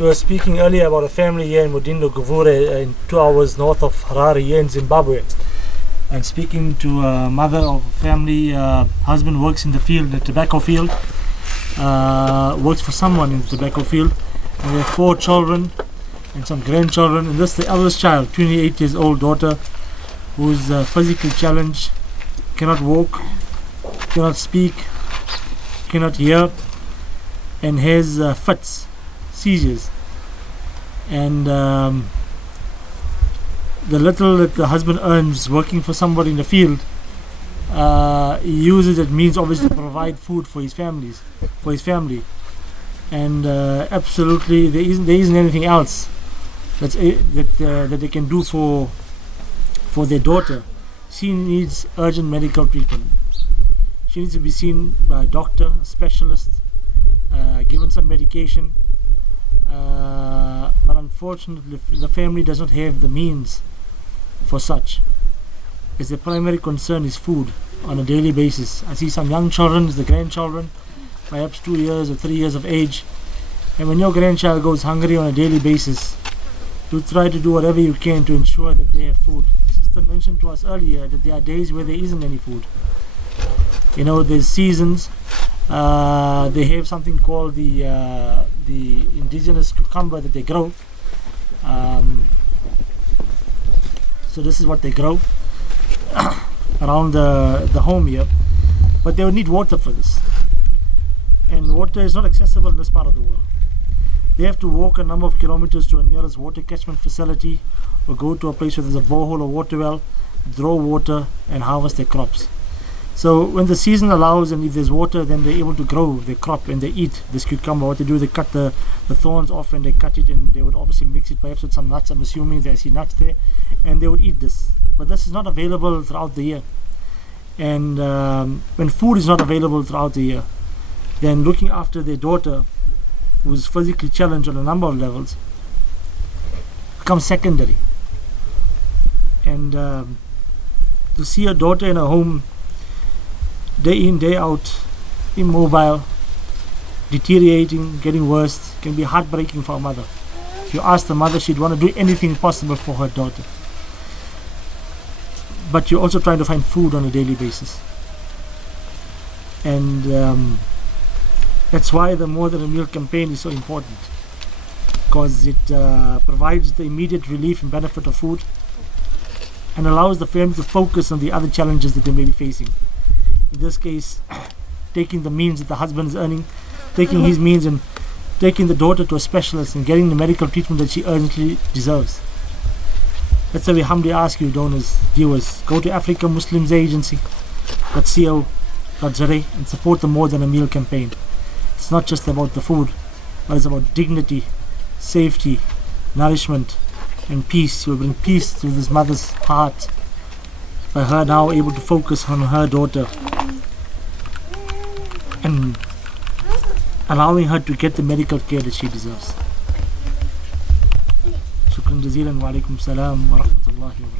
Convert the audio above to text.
We were speaking earlier about a family here in Mudhindo, Guvure, in 2 hours north of Harare, here in Zimbabwe. And speaking to a mother of a family, husband works in the field, the tobacco field, works for someone in the tobacco field. And they have 4 children and some grandchildren. And this is the eldest child, 28 years old daughter, who's physically challenged, cannot walk, cannot speak, cannot hear, and has fits, seizures. And the little that the husband earns working for somebody in the field, he uses it means obviously to provide food for his family, and absolutely there isn't anything else that they can do for their daughter. She needs urgent medical treatment. She needs to be seen by a doctor, a specialist, given some medication. But unfortunately, the family does not have the means for such, as the primary concern is food on a daily basis. I see some young children, the grandchildren, perhaps 2 years or 3 years of age, and when your grandchild goes hungry on a daily basis, you try to do whatever you can to ensure that they have food. Sister mentioned to us earlier that there are days where there isn't any food. You know, there's seasons. They have something called the indigenous cucumber that they grow. So this is what they grow around the home here. But they would need water for this. And water is not accessible in this part of the world. They have to walk a number of kilometers to a nearest water catchment facility, or go to a place where there's a borehole or water well, draw water and harvest their crops. So when the season allows and if there's water, then they're able to grow their crop and they eat this cucumber. What they do, they cut the thorns off and they cut it, and they would obviously mix it perhaps with some nuts. I'm assuming they see nuts there, and they would eat this. But this is not available throughout the year. And when food is not available throughout the year, then looking after their daughter, who's physically challenged on a number of levels, becomes secondary. And to see a daughter in a home day in, day out, immobile, deteriorating, getting worse, can be heartbreaking for a mother. If you ask the mother, she'd want to do anything possible for her daughter. But you're also trying to find food on a daily basis. And that's why the More Than a Meal campaign is so important, because it provides the immediate relief and benefit of food and allows the family to focus on the other challenges that they may be facing. In this case, taking the means that the husband is earning, taking his means and taking the daughter to a specialist and getting the medical treatment that she urgently deserves. That's why we humbly ask you, donors, viewers, go to africamuslimsagency.co.za and support the More Than a Meal campaign. It's not just about the food, but it's about dignity, safety, nourishment, and peace. You will bring peace to this mother's heart by her now able to focus on her daughter and allowing her to get the medical care that she deserves. Shukran jazeelan wa alaikum salam wa rahmatullahi wa barakatuh.